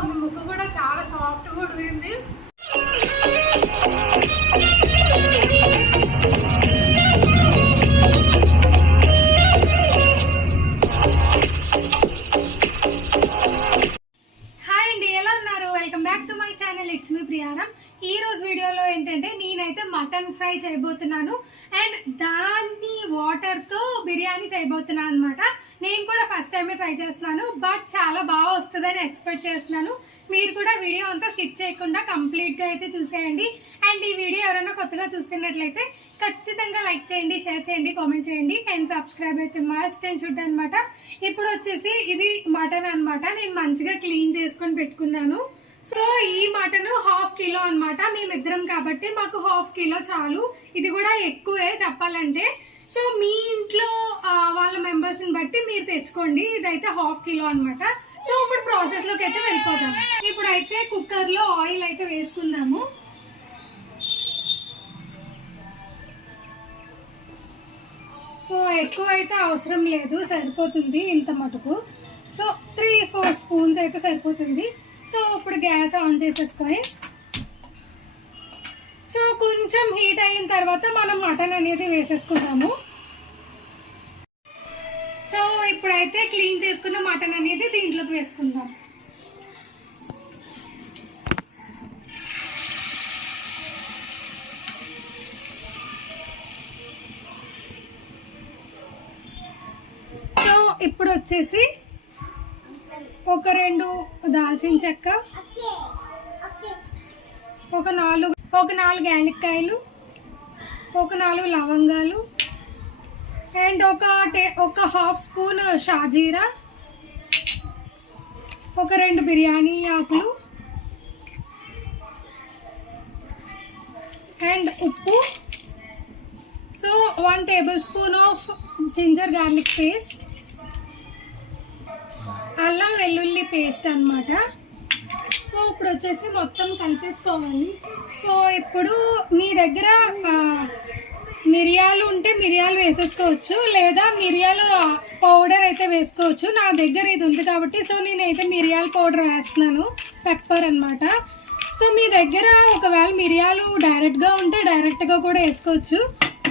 బాగుంది. ముక్క కూడా చాలా సాఫ్ట్గా ఉడికింది. హాయ్ అండి, ఎలా ఉన్నారు? Welcome back to my channel. It's me Priyaram. ఈ రోజు వీడియోలో ఏంటంటే నేనైతే మటన్ ఫ్రై చేయబోతున్నాను అండ్ దాన్ని వాటర్తో బిర్యానీ చేయబోతున్నాను అనమాట. నేను కూడా ఫస్ట్ టైమే ట్రై చేస్తున్నాను, బట్ చాలా బాగా వస్తుందని ఎక్స్పెక్ట్ చేస్తున్నాను. మీరు కూడా వీడియో అంతా స్కిప్ చేయకుండా కంప్లీట్గా అయితే చూసేయండి. అండ్ ఈ వీడియో ఎవరైనా కొత్తగా చూస్తున్నట్లయితే ఖచ్చితంగా లైక్ చేయండి, షేర్ చేయండి, కామెంట్ చేయండి అండ్ సబ్స్క్రైబ్ అయితే మస్ట్ అండ్ షుడ్ అనమాట. ఇప్పుడు వచ్చేసి ఇది మటన్ అనమాట. నేను మంచిగా క్లీన్ చేసుకొని పెట్టుకున్నాను. సో ఈ మటన్ 1/2 కిలో అనమాట. మేమిద్దరం కాబట్టి మాకు 1/2 కిలో చాలు. ఇది కూడా ఎక్కువే చెప్పాలంటే. సో మీ ఇంట్లో వాళ్ళ మెంబర్స్ని బట్టి మీరు తెచ్చుకోండి. ఇదైతే 1/2 కిలో అనమాట. సో ఇప్పుడు ప్రాసెస్లోకి అయితే వెళ్ళిపోదాం. ఇప్పుడైతే కుక్కర్లో ఆయిల్ అయితే వేసుకుందాము. సో ఎక్కువ అయితే అవసరం లేదు, సరిపోతుంది ఇంత మటుకు. సో 3-4 స్పూన్స్ అయితే సరిపోతుంది. సో ఇప్పుడు గ్యాస్ ఆన్ చేసేసుకొని సో కొంచెం హీట్ అయిన తర్వాత మనం మటన్ అనేది వేసేసుకుందాము. సో ఇప్పుడైతే క్లీన్ చేసుకున్న మటన్ అనేది దీంట్లోకి వేసుకుందాం. సో ఇప్పుడు వచ్చేసి ఒక 2 దాల్చిన చెక్క, ఒక 4 యాలక్కాయలు, ఒక 4 లవంగాలు అండ్ ఒక 1/2 స్పూన్ షాజీరా, ఒక 2 బిర్యానీ ఆకులు అండ్ ఉప్పు. So 1 tablespoon of ginger garlic paste, అల్లం వెల్లుల్లి పేస్ట్ అన్నమాట. సో ఇప్పుడు వచ్చేసి మొత్తం కలిపేసుకోవాలి. సో ఇప్పుడు మీ దగ్గర మిరియాలు ఉంటే మిరియాలు వేసేసుకోవచ్చు, లేదా మిరియాలు పౌడర్ అయితే వేసుకోవచ్చు. నా దగ్గర ఇది ఉంది కాబట్టి సో నేనైతే మిరియాల పౌడర్ వేస్తున్నాను, పెప్పర్ అన్నమాట. సో మీ దగ్గర ఒకవేళ మిరియాలు డైరెక్ట్గా ఉంటే డైరెక్ట్గా కూడా వేసుకోవచ్చు,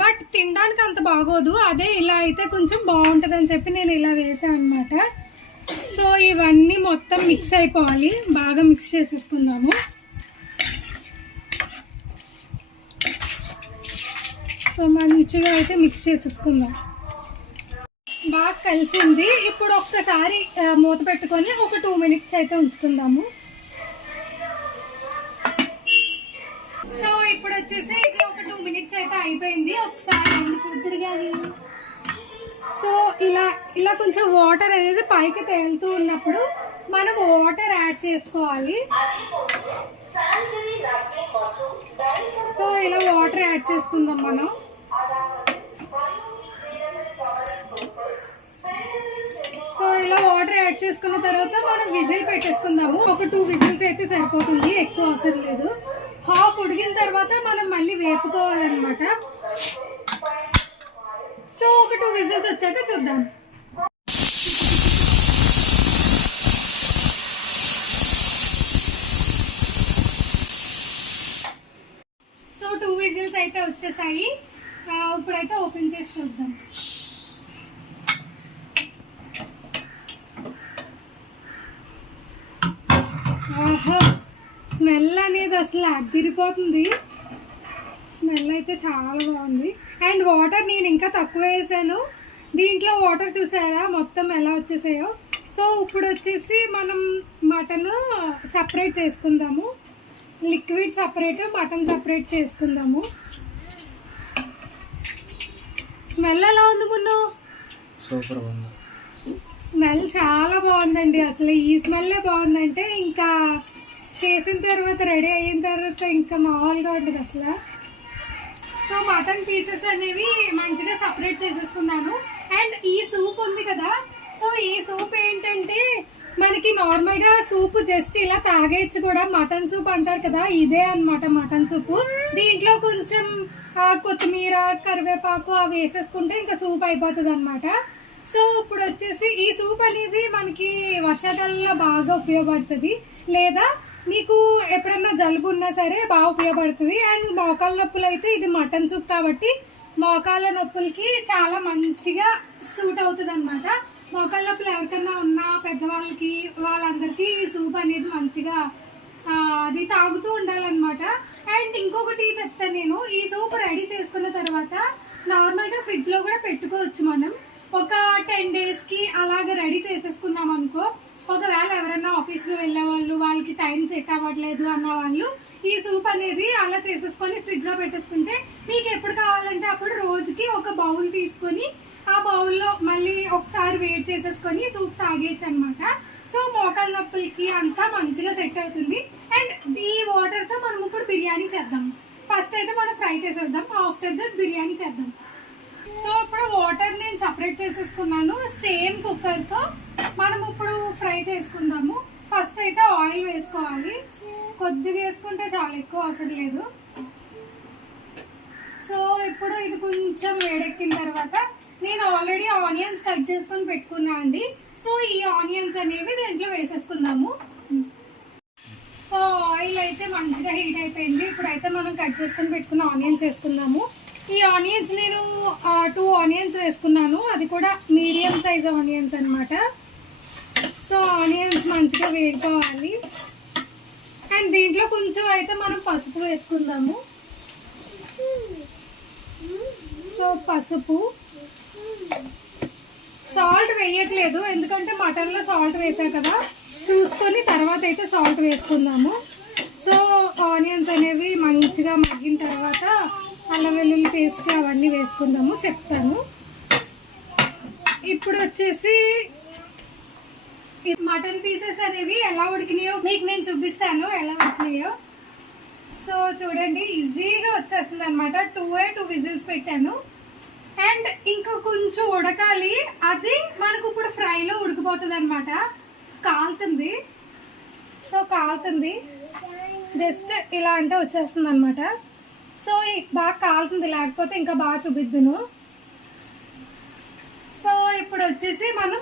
బట్ తినడానికి అంత బాగోదు. అదే ఇలా అయితే కొంచెం బాగుంటుందని చెప్పి నేను ఇలా వేసాను అనమాట. సో ఇవన్నీ మొత్తం మిక్స్ అయిపోవాలి, బాగా మిక్స్ చేసేసుకుందాము. సో మంచిగా అయితే మిక్స్ చేసేసుకుందాం. బాగా కలిసింది. ఇప్పుడు ఒక్కసారి మూత పెట్టుకొని ఒక 2 మినిట్స్ అయితే ఉంచుకుందాము. సో ఇప్పుడు వచ్చేసి ఇది ఒక 2 మినిట్స్ అయితే అయిపోయింది. ఒకసారి చూద్దరు కానీ. సో ఇలా కొంచెం వాటర్ అనేది పైకి తేలుతూ ఉన్నప్పుడు మనం వాటర్ యాడ్ చేసుకోవాలి. సో ఇలా వాటర్ యాడ్ చేసుకుందాం మనం. సో ఇలా వాటర్ యాడ్ చేసుకున్న తర్వాత మనం విజిల్ పెట్టేసుకుందాము. ఒక 2 విజిల్స్ అయితే సరిపోతుంది, ఎక్కువ అవసరం లేదు. హాఫ్ ఉడికిన తర్వాత మనం మళ్ళీ వేపుకోవాలన్నమాట. సో ఒక 2 విజిల్స్ వచ్చాక చూద్దాం. సో 2 విజిల్స్ అయితే వచ్చేసాయి. ఇప్పుడైతే ఓపెన్ చేసి చూద్దాం. ఆహా, స్మెల్ అనేది అసలు అదిరిపోతుంది. స్మెల్ అయితే చాలా బాగుంది. అండ్ వాటర్ నేను ఇంకా తక్కువ వేసాను. దీంట్లో వాటర్ చూసారా మొత్తం ఎలా వచ్చేసాయో. సో ఇప్పుడు వచ్చేసి మనం మటన్ సపరేట్ చేసుకుందాము. లిక్విడ్ సపరేట్, మటన్ సపరేట్ చేసుకుందాము. స్మెల్ ఎలా ఉంది మున్ను? సూపర్ ఉంది. స్మెల్ చాలా బాగుందండి. అసలు ఈ స్మెల్లే బాగుందంటే ఇంకా చేసిన తర్వాత రెడీ అయిన తర్వాత ఇంకా మామూలుగా ఉంటుంది అసలు. సో మటన్ పీసెస్ అనేవి మంచిగా సపరేట్ చేసేసుకున్నాను. అండ్ ఈ సూప్ ఉంది కదా, సో ఈ సూప్ ఏంటంటే మనకి నార్మల్గా సూప్ జస్ట్ ఇలా తాగేయచ్చు కూడా. మటన్ సూప్ అంటారు కదా, ఇదే అనమాట మటన్ సూపు. దీంట్లో కొంచెం కొత్తిమీర, కరివేపాకు అవి వేసేసుకుంటే ఇంకా సూప్ అయిపోతుంది అనమాట. సో ఇప్పుడు వచ్చేసి ఈ సూప్ అనేది మనకి వర్షాకాలంలో బాగా ఉపయోగపడుతుంది, లేదా మీకు ఎప్పుడన్నా జలుబు ఉన్నా సరే బాగా ఉపయోగపడుతుంది. అండ్ మోకాళ్ళ నొప్పులు అయితే ఇది మటన్ సూప్ కాబట్టి మోకాళ్ళ నొప్పులకి చాలా మంచిగా సూట్ అవుతుంది అనమాట. మోకాళ్ళ నొప్పులు ఎవరికన్నా ఉన్నా పెద్దవాళ్ళకి వాళ్ళందరికీ ఈ సూప్ అనేది మంచిగా అది తాగుతూ ఉండాలన్నమాట. అండ్ ఇంకొకటి చెప్తాను నేను, ఈ సూప్ రెడీ చేసుకున్న తర్వాత నార్మల్గా ఫ్రిడ్జ్లో కూడా పెట్టుకోవచ్చు. మనం ఒక 10 డేస్కి అలాగ రెడీ చేసేసుకున్నాం అనుకో, ఒకవేళ ఎవరైనా ఆఫీస్కి వెళ్ళే వాళ్ళు, వాళ్ళకి టైం సెట్ అవ్వట్లేదు అన్న వాళ్ళు ఈ సూప్ అనేది అలా చేసేసుకొని ఫ్రిడ్జ్లో పెట్టేసుకుంటే మీకు ఎప్పుడు కావాలంటే అప్పుడు రోజుకి ఒక బౌల్ తీసుకొని ఆ బౌల్లో మళ్ళీ ఒకసారి వేడి చేసేసుకొని సూప్ తాగేయచ్చు అనమాట. సో మోకాళ్ళ నొప్పులకి అంతా మంచిగా సెట్ అవుతుంది. అండ్ ఈ వాటర్తో మనం ఇప్పుడు బిర్యానీ చేద్దాం. ఫస్ట్ అయితే మనం ఫ్రై చేసేద్దాం, ఆఫ్టర్ దట్ బిర్యానీ చేద్దాం. సో ఇప్పుడు వాటర్ నేను సపరేట్ చేసేసుకున్నాను. సేమ్ కుక్కర్తో మనం ఇప్పుడు ఫ్రై చేసుకుందాము. ఫస్ట్ అయితే ఆయిల్ వేసుకోవాలి, కొద్దిగా వేసుకుంటే చాలా ఎక్కువ అవసరం లేదు. సో ఇప్పుడు ఇది కొంచెం వేడెక్కిన తర్వాత నేను ఆల్రెడీ ఆనియన్స్ కట్ చేసుకొని పెట్టుకున్నా అండి. సో ఈ ఆనియన్స్ అనేవి దీంట్లో వేసేసుకుందాము. సో ఆయిల్ అయితే మంచిగా హీట్ అయిపోయింది. ఇప్పుడైతే మనం కట్ చేసుకొని పెట్టుకున్న ఆనియన్స్ వేసుకుందాము. ఈ ఆనియన్స్ నేను 2 ఆనియన్స్ వేసుకున్నాను, అది కూడా మీడియం సైజ్ ఆనియన్స్ అనమాట. సో ఆనియన్స్ మంచిగా వేడుకోవాలి. అండ్ దీంట్లో కొంచెం అయితే మనం పసుపు వేసుకుందాము. సో పసుపు, సాల్ట్ వేయట్లేదు ఎందుకంటే మటన్లో సాల్ట్ వేసాం కదా, చూసుకొని తర్వాత అయితే సాల్ట్ వేసుకుందాము. సో ఆనియన్స్ అనేవి మంచిగా మగ్గిన తర్వాత అల్లం వెల్లుల్లి పేస్ట్ అవన్నీ వేసుకుందాము, చెప్తాను. ఇప్పుడు వచ్చేసి మటన్ పీసెస్ అనేవి ఎలా ఉడికినాయో మీకు నేను చూపిస్తాను, ఎలా ఉడికినాయో. సో చూడండి, ఈజీగా వచ్చేస్తుంది అనమాట. 2 విజిల్స్ పెట్టాను. అండ్ ఇంకా కొంచెం ఉడకాలి, అది మనకు ఇప్పుడు ఫ్రైలో ఉడికిపోతుంది అనమాట. కాలుతుంది, సో కాలుతుంది, జస్ట్ ఇలా అంటే వచ్చేస్తుంది అనమాట. సో బాగా కాలుతుంది, లేకపోతే ఇంకా బాగా చూపిద్దును. సో ఇప్పుడు వచ్చేసి మనం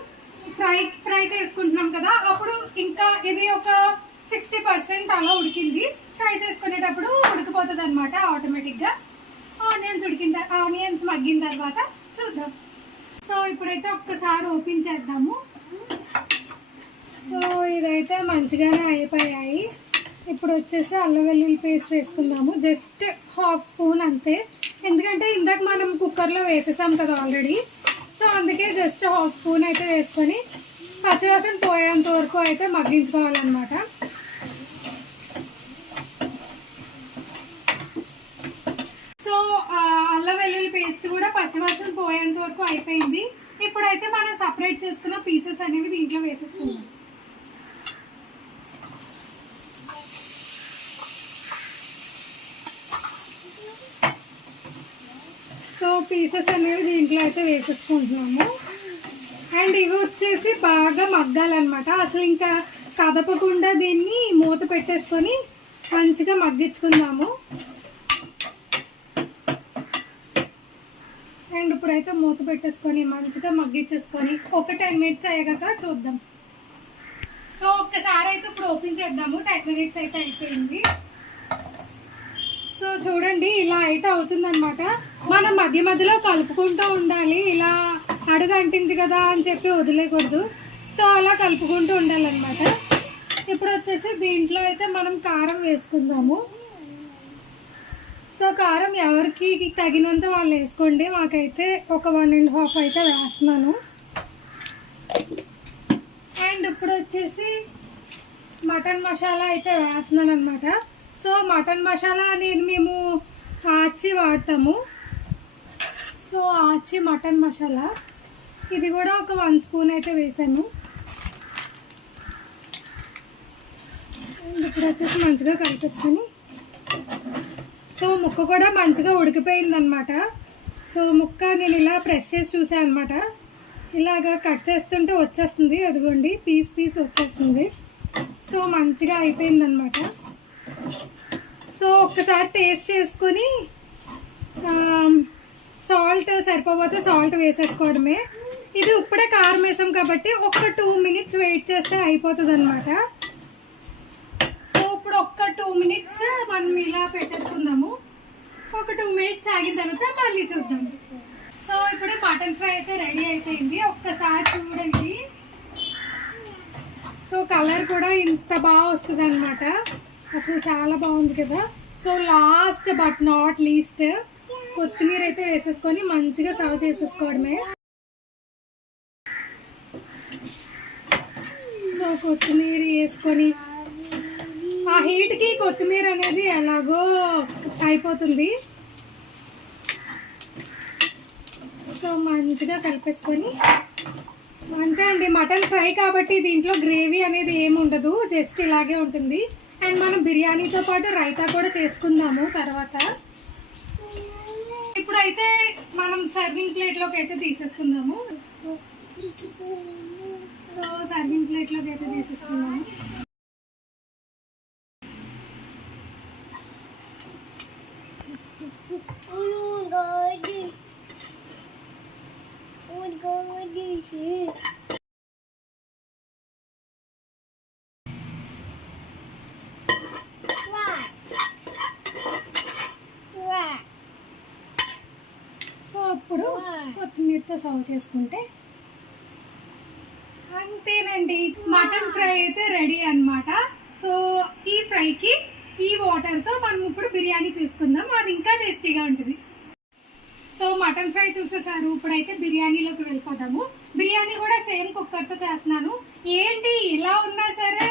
ఫ్రై చేసుకుంటున్నాం కదా, అప్పుడు ఇంకా ఇది ఒక 60% అలా ఉడికింది. ఫ్రై చేసుకునేటప్పుడు ఉడికిపోతుంది అనమాట ఆటోమేటిక్గా. ఆనియన్స్ మగ్గిన తర్వాత చూద్దాం. సో ఇప్పుడైతే ఒక్కసారి ఓపెన్ చేద్దాము. సో ఇదైతే మంచిగానే అయిపోయాయి. ఇప్పుడు వచ్చేసి అల్లం వెల్లుల్లి పేస్ట్ వేసుకుందాము, జస్ట్ 1/2 స్పూన్ అంతే. ఎందుకంటే ఇందాక మనం కుక్కర్లో వేసేసాం కదా ఆల్రెడీ, సో అందుకే జస్ట్ 1/2 స్పూన్ అయితే వేసుకొని పచ్చివాసన పోయేంత వరకు అయితే మగ్గించుకోవాలన్నమాట. సో అల్లం వెల్లుల్లి పేస్ట్ కూడా పచ్చివాసన పోయేంత వరకు అయిపోయింది. ఇప్పుడైతే మనం సపరేట్ చేసుకున్న పీసెస్ అనేవి దీంట్లో వేసేసుకుందాం. సో పీసెస్ అనేవి దీంట్లో అయితే వేసేసుకుంటున్నాము. అండ్ ఇవి వచ్చేసి బాగా మగ్గాలన్నమాట. అసలు ఇంకా కదపకుండా దీన్ని మూత పెట్టేసుకొని మంచిగా మగ్గించుకుందాము. అండ్ ఇప్పుడైతే మూత పెట్టేసుకొని మంచిగా మగ్గించేసుకొని ఒక 10 మినిట్స్ అయ్యాక చూద్దాం. సో ఒక్కసారి అయితే ఇప్పుడు ఓపెన్ చేద్దాము. 10 మినిట్స్ అయితే అయిపోయింది. సో చూడండి, ఇలా అయితే అవుతుందన్నమాట. మనం మధ్య మధ్యలో కలుపుకుంటూ ఉండాలి. ఇలా అడుగు అంటింది కదా అని చెప్పి వదిలేయకూడదు. సో అలా కలుపుకుంటూ ఉండాలన్నమాట. ఇప్పుడు వచ్చేసి దీంట్లో అయితే మనం కారం వేసుకుందాము. సో కారం ఎవరికి తగినంత వాళ్ళు వేసుకోండి. మాకైతే ఒక 1.5 అయితే వేస్తున్నాను. అండ్ ఇప్పుడు వచ్చేసి మటన్ మసాలా అయితే వేస్తున్నాను అనమాట. సో మటన్ మసాలా అనేది మేము ఆచి వాడతాము. సో ఆచి మటన్ మసాలా ఇది కూడా ఒక 1 స్పూన్ అయితే వేసాను. ఇప్పుడు వచ్చేసి మంచిగా కలిపేసుకొని, సో ముక్క కూడా మంచిగా ఉడికిపోయిందనమాట. సో ముక్క నేను ఇలా ప్రెస్ చేసి చూసాను అనమాట. ఇలాగా కట్ చేస్తుంటే వచ్చేస్తుంది, అదిగోండి పీస్ వచ్చేస్తుంది. సో మంచిగా అయిపోయిందనమాట. సో ఒక్కసారి టేస్ట్ చేసుకొని సాల్ట్ సరిపోతే సాల్ట్ వేసేసుకోవడమే. ఇది ఇప్పుడే కారం వేసాం కాబట్టి ఒక 2 మినిట్స్ వెయిట్ చేస్తే అయిపోతుంది అనమాట. సో ఇప్పుడు ఒక్క 2 మినిట్స్ మనం ఇలా పెట్టేసుకుందాము. ఒక 2 మినిట్స్ ఆగిన తర్వాత మళ్ళీ చూద్దాం. సో ఇప్పుడు మటన్ ఫ్రై అయితే రెడీ అయిపోయింది. ఒక్కసారి చూడండి. సో కలర్ కూడా ఇంత బాగా వస్తుంది అనమాట. అసలు చాలా బాగుంది కదా. So last but not least కొత్తిమీర అయితే వేసేసుకొని మంచిగా సర్వ్ చేసేసుకోవడమే. సో కొత్తిమీర వేసుకొని ఆ హీట్కి కొత్తిమీర అనేది ఎలాగో అయిపోతుంది. సో మంచిగా కలిపేసుకొని అంతే అండి. మటన్ ఫ్రై కాబట్టి దీంట్లో గ్రేవీ అనేది ఏమి ఉండదు, జస్ట్ ఇలాగే ఉంటుంది. అండ్ మనం బిర్యానీతో పాటు రైతా కూడా చేసుకుందాము తర్వాత. ఇప్పుడైతే మనం సర్వింగ్ ప్లేట్లోకి అయితే తీసేసుకుందాము. సో సర్వింగ్ ప్లేట్లోకి అయితే తీసేసుకుందాము. సో ఇప్పుడు కొత్తిమీరతో సర్వ్ చేసుకుంటే అంతేనండి, మటన్ ఫ్రై అయితే రెడీ అన్నమాట. సో ఈ ఫ్రైకి ఈ వాటర్తో మనం ఇప్పుడు బిర్యానీ చేసుకుందాం, అది ఇంకా టేస్టీగా ఉంటుంది. సో మటన్ ఫ్రై చూసేసారు. ఇప్పుడైతే బిర్యానీలోకి వెళ్ళిపోదాము. బిర్యానీ కూడా సేమ్ కుక్కర్తో చేస్తున్నాను. ఏంటి ఇలా ఉన్నా సరే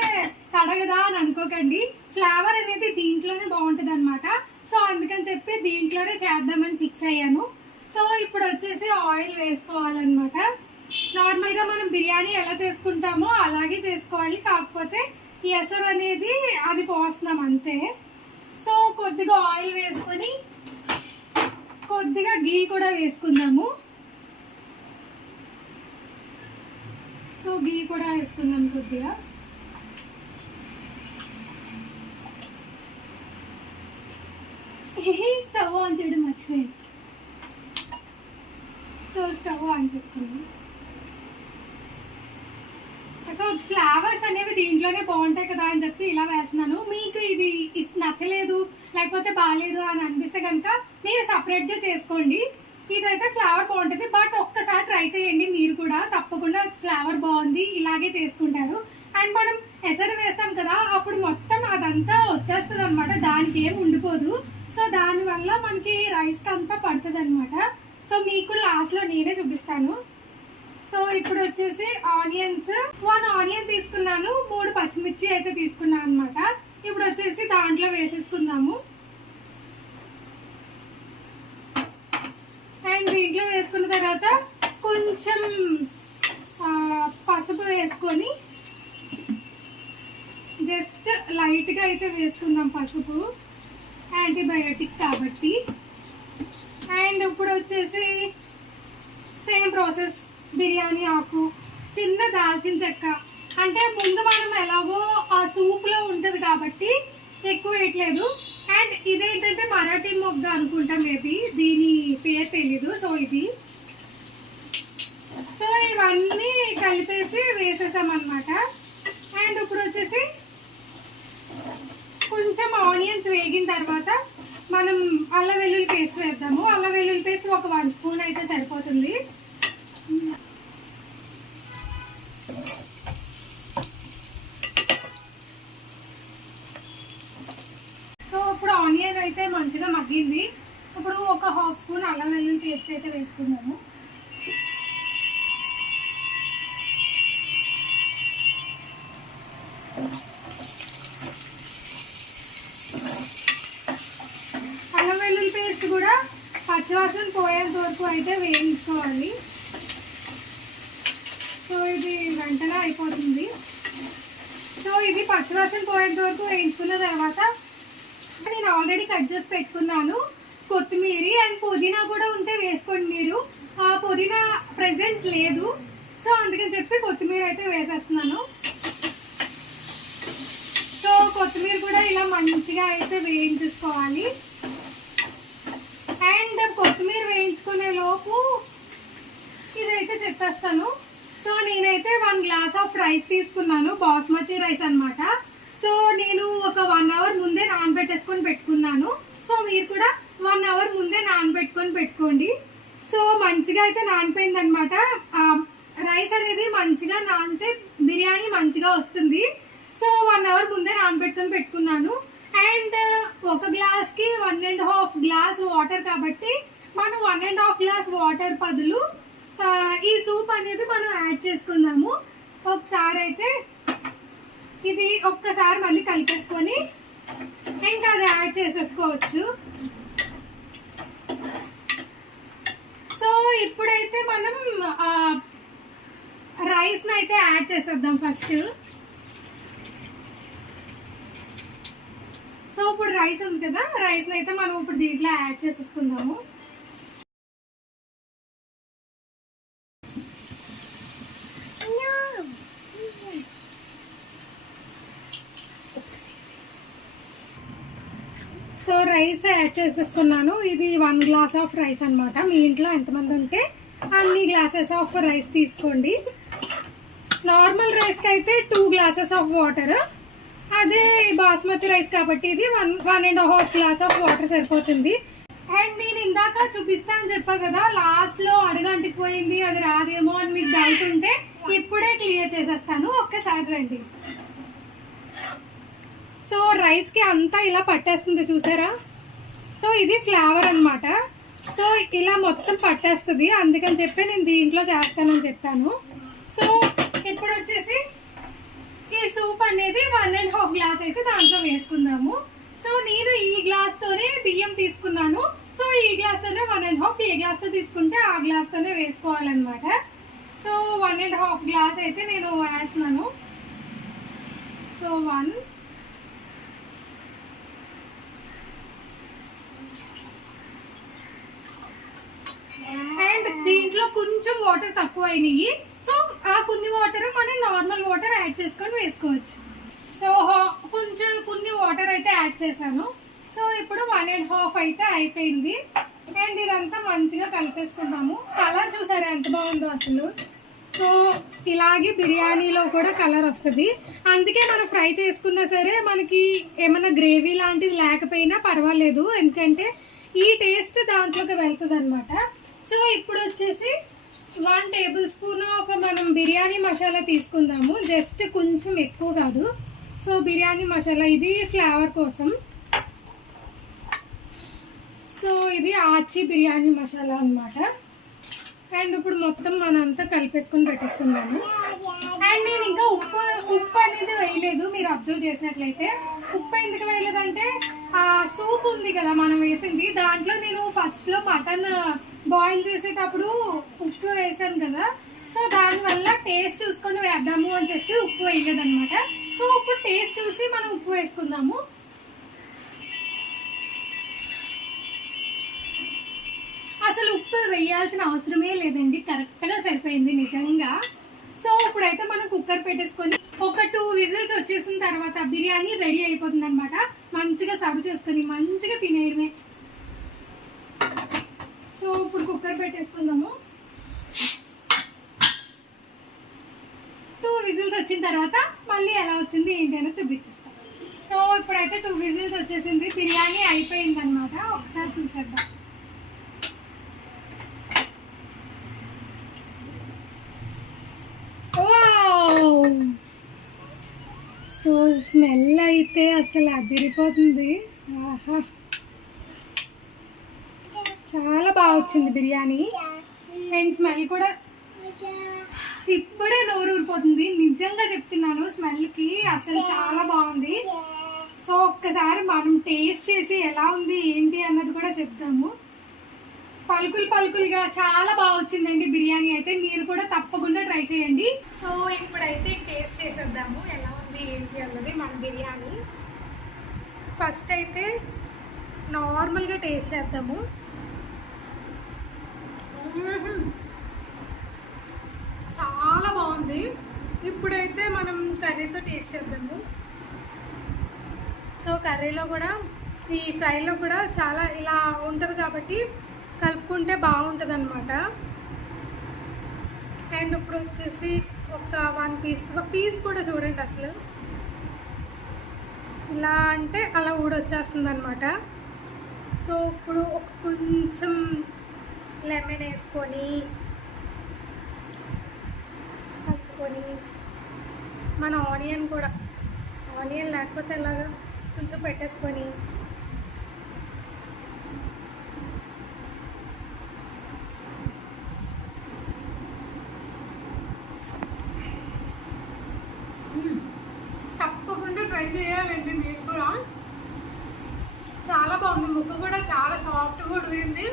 కడగదా అని అనుకోకండి, ఫ్లేవర్ అనేది దీంట్లోనే బాగుంటుంది అనమాట. సో అందుకని చెప్పి దీంట్లోనే చేద్దామని ఫిక్స్ అయ్యాను. సో ఇప్పుడు వచ్చేసి ఆయిల్ వేసుకోవాలన్నమాట. నార్మల్గా మనం బిర్యానీ ఎలా చేసుకుంటామో అలాగే చేసుకోవాలి, కాకపోతే ఈ ఎసరు అనేది అది పోస్తున్నాం అంతే. సో కొద్దిగా ఆయిల్ వేసుకొని కొద్దిగా గీ కూడా వేసుకుందాము. సో గీ కూడా వేసుకుందాం కొద్దిగా. స్టవ్ ఆన్ చేయడం మర్చిపోయింది. సో స్టవ్ ఆన్ చేసుకుందాం. సో ఫ్లేవర్స్ అనేవి దీంట్లోనే బాగుంటాయి కదా అని చెప్పి ఇలా వేస్తున్నాను. మీకు ఇది నచ్చలేదు లేకపోతే బాగాలేదు అని అనిపిస్తే కనుక మీరు సపరేట్గా చేసుకోండి. ఇదైతే ఫ్లేవర్ బాగుంటుంది, బట్ ఒక్కసారి ట్రై చేయండి మీరు కూడా, తప్పకుండా ఫ్లేవర్ బాగుంది ఇలాగే చేసుకుంటారు. అండ్ మనం ఎసరు వేస్తాం కదా, అప్పుడు మొత్తం అదంతా వచ్చేస్తుంది అనమాట, దానికి ఏం ఉండిపోదు. సో దానివల్ల మనకి రైస్కి అంతా పడుతుంది అనమాట. సో మీకు లాస్ట్లో నేనే చూపిస్తాను. సో ఇప్పుడు వచ్చేసి ఆనియన్స్, 1 ఆనియన్ తీసుకున్నాను, 3 పచ్చిమిర్చి అయితే తీసుకున్నాను అనమాట. ఇప్పుడు వచ్చేసి దాంట్లో వేసేసుకుందాము. అండ్ దీంట్లో వేసుకున్న తర్వాత కొంచెం పసుపు వేసుకొని జస్ట్ లైట్గా అయితే వేసుకుందాం పసుపు, యాంటీబయోటిక్ కాబట్టి. అండ్ ఇప్పుడు వచ్చేసి సేమ్ ప్రాసెస్, బిర్యానీ ఆకు, చిన్న దాల్చిన చెక్క. అంటే ముందు మనం ఎలాగో ఆ సూప్లో ఉంటుంది కాబట్టి ఎక్కువ వేయట్లేదు. అండ్ ఇదేంటంటే మరాఠీ మొగ్గ అనుకుంటా, మేబీ దీని పేరు తెలీదు. సో ఇది, సో ఇవన్నీ కలిపేసి వేసేసామన్నమాట. అండ్ ఇప్పుడు వచ్చేసి కొంచెం ఆనియన్స్ వేగిన తర్వాత మనం అల్లం వెల్లుల్లి పేస్ట్ వేద్దాము. అల్లం వెల్లుల్లి పేస్ట్ ఒక 1 స్పూన్ అయితే సరిపోతుంది. సో ఇప్పుడు ఆనియన్ అయితే మంచిగా మగ్గింది. ఇప్పుడు ఒక 1/2 స్పూన్ అల్లం వెల్లుల్లి పేస్ట్ అయితే వేసుకుందాము. అల్లం వెల్లుల్లి పేస్ట్ కూడా పచ్చివాసన పోయేంత వరకు అయితే వేయించుకోవాలి. సో ఇది వెంటనే అయిపోతుంది. సో ఇది పచ్చివాసన పోయేంత వరకు వేయించుకున్న తర్వాత నేను ఆల్రెడీ కట్ చేసి పెట్టుకున్నాను కొత్తిమీర అండ్ పుదీనా కూడా ఉంటే వేసుకోండి మీరు. ఆ పుదీనా ప్రెజెంట్ లేదు, సో అందుకని చెప్పి కొత్తిమీర అయితే వేసేస్తున్నాను. సో కొత్తిమీర కూడా ఇలా మంచిగా అయితే వేయించుకోవాలి. అండ్ కొత్తిమీర వేయించుకునే లోపు ఇదైతే చెప్పేస్తాను. సో నేనైతే 1 గ్లాస్ ఆఫ్ రైస్ తీసుకున్నాను, బాస్మతి రైస్ అన్నమాట. సో నేను ఒక 1 అవర్ ముందే నానబెట్టేసుకొని పెట్టుకున్నాను. సో మీరు కూడా 1 అవర్ ముందే నానబెట్టుకొని పెట్టుకోండి. సో మంచిగా అయితే నానిపోయింది అనమాట. రైస్ అనేది మంచిగా నానితే బిర్యానీ మంచిగా వస్తుంది. సో 1 అవర్ ముందే నానబెట్టుకొని పెట్టుకున్నాను. అండ్ ఒక గ్లాస్కి 1.5 గ్లాస్ వాటర్ కాబట్టి మనం 1.5 గ్లాస్ వాటర్ బదులు ఈ సూప్ అనేది మనం యాడ్ చేసుకుందాము. ఒకసారి అయితే ఇది ఒక్కసారి మళ్ళీ కలిపేసుకొని ఇంకా అది యాడ్ చేసేసుకోవచ్చు. సో ఇప్పుడైతే మనం రైస్ని అయితే యాడ్ చేసేద్దాం ఫస్ట్. సో ఇప్పుడు రైస్ ఉంది కదా, రైస్ని అయితే మనం ఇప్పుడు దీంట్లో యాడ్ చేసేసుకుందాము. సో రైస్ యాడ్ చేసేసుకున్నాను. ఇది 1 గ్లాస్ ఆఫ్ రైస్ అనమాట. మీ ఇంట్లో ఎంతమంది ఉంటే అన్ని గ్లాసెస్ ఆఫ్ రైస్ తీసుకోండి. నార్మల్ రైస్కి అయితే 2 గ్లాసెస్ ఆఫ్ వాటర్, అదే బాస్మతి రైస్ కాబట్టి ఇది 1.5 గ్లాస్ ఆఫ్ వాటర్ సరిపోతుంది. అండ్ నేను ఇందాక చూపిస్తా అని చెప్పా కదా, లాస్ట్లో అడుగంటికి పోయింది అది రాదేమో అని మీకు డౌట్ ఉంటే ఇప్పుడే క్లియర్ చేసేస్తాను, ఒక్కసారి రండి. సో రైస్కి అంతా ఇలా పట్టేస్తుంది చూసారా. సో ఇది ఫ్లేవర్ అనమాట. సో ఇలా మొత్తం పట్టేస్తుంది, అందుకని చెప్పి నేను దీంట్లో చేస్తానని చెప్పాను. సో ఇప్పుడు వచ్చేసి ఈ సూప్ అనేది 1.5 గ్లాస్ అయితే దాంట్లో వేసుకుందాము. సో నేను ఈ గ్లాస్తోనే బియ్యం తీసుకున్నాను. సో ఈ గ్లాస్తోనే 1.5, ఏ గ్లాస్తో తీసుకుంటే ఆ గ్లాస్తోనే వేసుకోవాలన్నమాట. సో 1.5 గ్లాస్ అయితే నేను వేస్తున్నాను. సో 1 అండ్ దీంట్లో కొంచెం వాటర్ తక్కువ అయినాయి. సో ఆ కొన్ని వాటర్ మనం నార్మల్ వాటర్ యాడ్ చేసుకొని వేసుకోవచ్చు. సో కొన్ని వాటర్ అయితే యాడ్ చేశాను. సో ఇప్పుడు 1.5 అయితే అయిపోయింది. అండ్ ఇదంతా మంచిగా కలిపేసుకుందాము. కలర్ చూసారా ఎంత బాగుందో అసలు. సో ఇలాగే బిర్యానీలో కూడా కలర్ వస్తుంది. అందుకే మనం ఫ్రై చేసుకున్నా సరే మనకి ఏమైనా గ్రేవీ లాంటిది లేకపోయినా పర్వాలేదు, ఎందుకంటే ఈ టేస్ట్ దాంట్లోకి వెళ్తుంది అనమాట. సో ఇప్పుడు వచ్చేసి 1 టేబుల్ స్పూన్ ఆఫ్ మనం బిర్యానీ మసాలా తీసుకుందాము. జస్ట్ కొంచెం ఎక్కువ కాదు. సో బిర్యానీ మసాలా ఇది ఫ్లేవర్ కోసం. సో ఇది ఆచి బిర్యానీ మసాలా అన్నమాట. అండ్ ఇప్పుడు మొత్తం మనంతా కలిపేసుకొని పెట్టేసుకుందాము. అండ్ నేను ఇంకా ఉప్పు అనేది వేయలేదు, మీరు అబ్జర్వ్ చేసినట్లయితే. ఉప్పు ఎందుకు వేయలేదంటే సూప్ ఉంది కదా మనం వేసింది, దాంట్లో నేను ఫస్ట్లో మటన్ బాయిల్ చేసేటప్పుడు ఉప్పు వేసాను కదా. సో దానివల్ల టేస్ట్ చూసుకొని వేద్దాము అని చెప్పి ఉప్పు వేయలేదన్నమాట. సో ఇప్పుడు టేస్ట్ చూసి మనం ఉప్పు వేసుకుందాము. అసలు ఉప్పు వేయాల్సిన అవసరమే లేదండి, కరెక్ట్గా సరిపోయింది నిజంగా. సో ఇప్పుడైతే మనం కుక్కర్ పెట్టేసుకొని ఒక 2 విజిల్స్ వచ్చేసిన తర్వాత బిర్యానీ రెడీ అయిపోతుంది అనమాట. మంచిగా సర్వ్ చేసుకొని మంచిగా తినేయడమే. సో ఇప్పుడు కుక్కర్ పెట్టేసుకుందాము. 2 విజిల్స్ వచ్చిన తర్వాత మళ్ళీ ఎలా వచ్చింది ఏంటి అని చూపించేస్తాం. సో ఇప్పుడైతే 2 విజిల్స్ వచ్చేసింది, బిర్యానీ అయిపోయింది అనమాట. ఒకసారి చూసేద్దాం. సో స్మెల్ అయితే అసలు అదిరిపోతుంది. ఆహా, చాలా బాగా వచ్చింది బిర్యానీ. అండ్ స్మెల్ కూడా ఇప్పుడే నోరు ఊరిపోతుంది, నిజంగా చెప్తున్నాను. స్మెల్కి అసలు చాలా బాగుంది. సో ఒక్కసారి మనం టేస్ట్ చేసి ఎలా ఉంది ఏంటి అన్నది కూడా చెప్తాము. పలుకులుగా చాలా బాగా వచ్చిందండి బిర్యానీ అయితే. మీరు కూడా తప్పకుండా ట్రై చేయండి. సో ఇప్పుడైతే టేస్ట్ చేసేద్దాము ఎలా ఉంది ఏంటి అన్నది మన బిర్యానీ. ఫస్ట్ అయితే నార్మల్గా టేస్ట్ చేద్దాము. చాలా బాగుంది. ఇప్పుడైతే మనం కర్రీతో టేస్ట్ చేద్దాము. సో కర్రీలో కూడా ఈ ఫ్రైలో కూడా చాలా ఇలా ఉంటుంది కాబట్టి కలుపుకుంటే బాగుంటుంది అన్నమాట. అండ్ ఇప్పుడు వచ్చేసి ఒక 1 పీస్ కూడా చూడండి అసలు ఇలా అంటే అలా ఊడొచ్చేస్తుంది అనమాట. సో ఇప్పుడు ఒక కొంచెం లెమన్ వేసుకొని కలుపుకొని మన ఆనియన్ లేకపోతే ఇలాగా కొంచెం పెట్టేసుకొని తప్పకుండా ట్రై చేయాలండి మీరు కూడా. చాలా బాగుంది, ముక్క కూడా చాలా సాఫ్ట్గా ఉడికింది.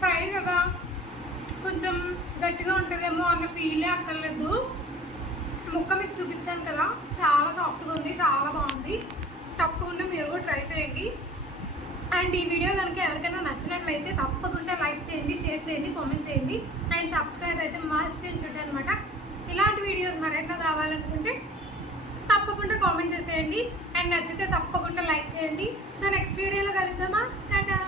ఫ్రై కదా కొంచెం గట్టిగా ఉంటుందేమో అన్న ఫీలే అక్కర్లేదు. ముక్క మీకు చూపించాను కదా, చాలా సాఫ్ట్గా ఉంది, చాలా బాగుంది. తప్పకుండా మీరు కూడా ట్రై చేయండి. అండ్ ఈ వీడియో కనుక ఎవరికైనా నచ్చినట్లయితే తప్పకుండా లైక్ చేయండి, షేర్ చేయండి, కామెంట్ చేయండి. అండ్ సబ్స్క్రైబ్ అయితే మస్ట్ అండ్ షుడ్ అనమాట. ఇలాంటి వీడియోస్ మరెన్నో కావాలనుకుంటే తప్పకుండా కామెంట్ చేసేయండి. అండ్ నచ్చితే తప్పకుండా లైక్ చేయండి. సో నెక్స్ట్ వీడియోలో కలుద్దామా? టాటా.